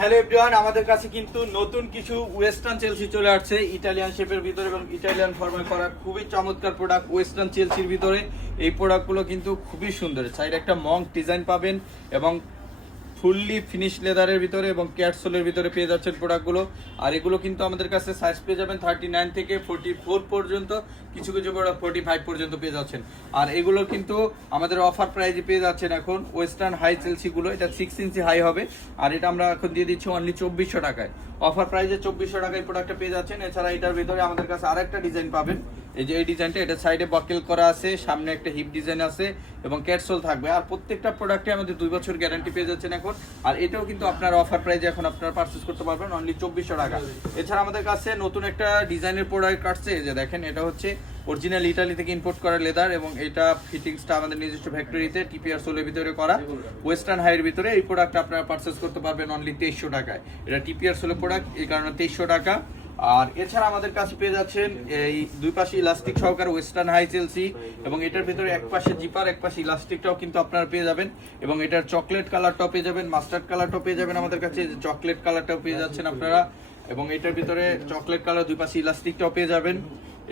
Hello everyone, আমাদের কাছে কিন্তু নতুন কিছু ওয়েস্টার্ন চেলসি চলে আসছে ইটালিয়ান শেপের ভিতরে এবং ইটালিয়ান ফর্মে করা খুবই চমৎকার প্রোডাক্ট ওয়েস্টার্ন চেলসির ভিতরে। এই প্রোডাক্টগুলো কিন্তু খুবই সুন্দর, সাইড একটা মঙ্ক ডিজাইন পাবেন এবং ফুললি ফিনিশ লেদারের ভিতরে এবং ক্যাটসোলের ভিতরে পেয়ে যাচ্ছেন প্রোডাক্টগুলো। আর এগুলো কিন্তু আমাদের কাছে সাইজ পেয়ে যাবেন 39 থেকে 44 পর্যন্ত, কিছু কিছু প্রোডাক্ট 45 পর্যন্ত পেয়ে যাচ্ছেন। আর এগুলো কিন্তু আমাদের অফার প্রাইজে পেয়ে যাচ্ছেন এখন ওয়েস্টার্ন হাই চেলসিগুলো। এটা 6 ইঞ্চি হাই হবে আর এটা আমরা এখন দিয়ে দিচ্ছি অনলি 2400 টাকায়। অফার প্রাইজে 2400 টাকায় প্রোডাক্টটা পেয়ে যাচ্ছেন। এছাড়া এটার ভিতরে আমাদের কাছে আরেকটা ডিজাইন পাবেন, এই যে এই ডিজাইনটা, এটা সাইডে বাকেল করা আছে, সামনে একটা হিপ ডিজাইন আছে এবং ক্যাটসোল থাকবে। আর প্রত্যেকটা প্রোডাক্টে আমাদের 2 বছর গ্যারান্টি পেয়ে যাচ্ছেন এখন। আর এটাও কিন্তু আপনার অফার প্রাইজে এখন আপনারা পারচেজ করতে পারবেন অনলি 2400 টাকা। এছাড়া আমাদের কাছে নতুন একটা ডিজাইনের প্রোডাক্ট আসছে, এই যে দেখেন, এটা হচ্ছে অরিজিনাল ইটালি থেকে ইম্পোর্ট করা লেদার এবং এটা ফিটিংসটা আমাদের নিজস্ব ফ্যাক্টরিতে টিপিআর সোলের ভিতরে করা ওয়েস্টার্ন হাইয়ের ভিতরে। এই প্রোডাক্ট আপনারা পারচেজ করতে পারবেন অনলি 2300 টাকায়। এটা টিপিআর সোলের প্রোডাক্ট, এই কারণে 2300 টাকা। আর এছাড়া আমাদের কাছে পেয়ে যাচ্ছেন এই দুই পাশে ইলাস্টিক সহকারে ওয়েস্টার্ন হাই চেলসি এবং এটার ভিতরে এক পাশে জিপার এক পাশে ইলাস্টিকটাও কিন্তু আপনারা পেয়ে যাবেন। এবং এটার চকলেট কালারটাও পেয়ে যাবেন, মাস্টার্ড কালারটাও পেয়ে যাবেন আমাদের কাছে, চকলেট কালারটাও পেয়ে যাচ্ছেন আপনারা। এবং এটার ভিতরে চকলেট কালার দুই পাশে ইলাস্টিকটাও পেয়ে যাবেন।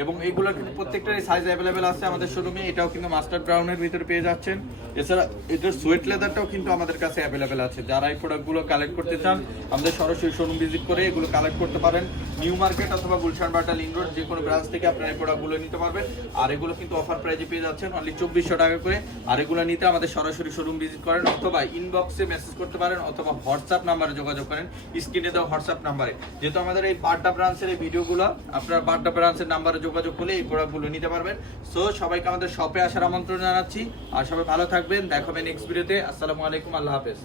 এবং এইগুলো কিন্তু প্রত্যেকটারই সাইজ অ্যাভেলেবেল আছে আমাদের শোরুমে। এটাও কিন্তু মাস্টার্ড ব্রাউনের ভিতরে পেয়ে যাচ্ছেন। এছাড়া এটার সোয়েট লেদারটাও কিন্তু আমাদের কাছে অ্যাভেলেবেল আছে। যারা এই প্রোডাক্টগুলো কালেক্ট করতে চান আমাদের সরাসরি শোরুম ভিজিট করে এগুলো কালেক্ট করতে পারেন। নিউ মার্কেট অথবা গুলশান বাটা লিংক রোড যে কোনো ব্রাঞ্চ থেকে আপনারা এই প্রোডাক্টগুলো নিতে পারবেন। আর এগুলো কিন্তু অফার প্রাইজে পেয়ে যাচ্ছেন অনলি 2400 টাকা করে। আর এগুলো নিতে আমাদের সরাসরি শোরুম ভিজিট করেন অথবা ইনবক্সে মেসেজ করতে পারেন অথবা হোয়াটসঅ্যাপ নাম্বারে যোগাযোগ করেন, স্ক্রিনে দেওয়া হোয়াটসঅ্যাপ নাম্বারে। যেহেতু আমাদের এই বাড্ডা ব্রাঞ্চের এই ভিডিওগুলো আপনার বাড্ডা ব্রাঞ্চের নাম্বারে যোগাযোগ করলে এই প্রোডাক্টগুলো নিতে পারবেন। সো সবাইকে আমাদের শপে আসার আমন্ত্রণ জানাচ্ছি। আর সবাই ভালো থাকবেন, দেখা হবে নেক্সট ভিডিওতে। আসসালামু আলাইকুম, আল্লাহ হাফেজ।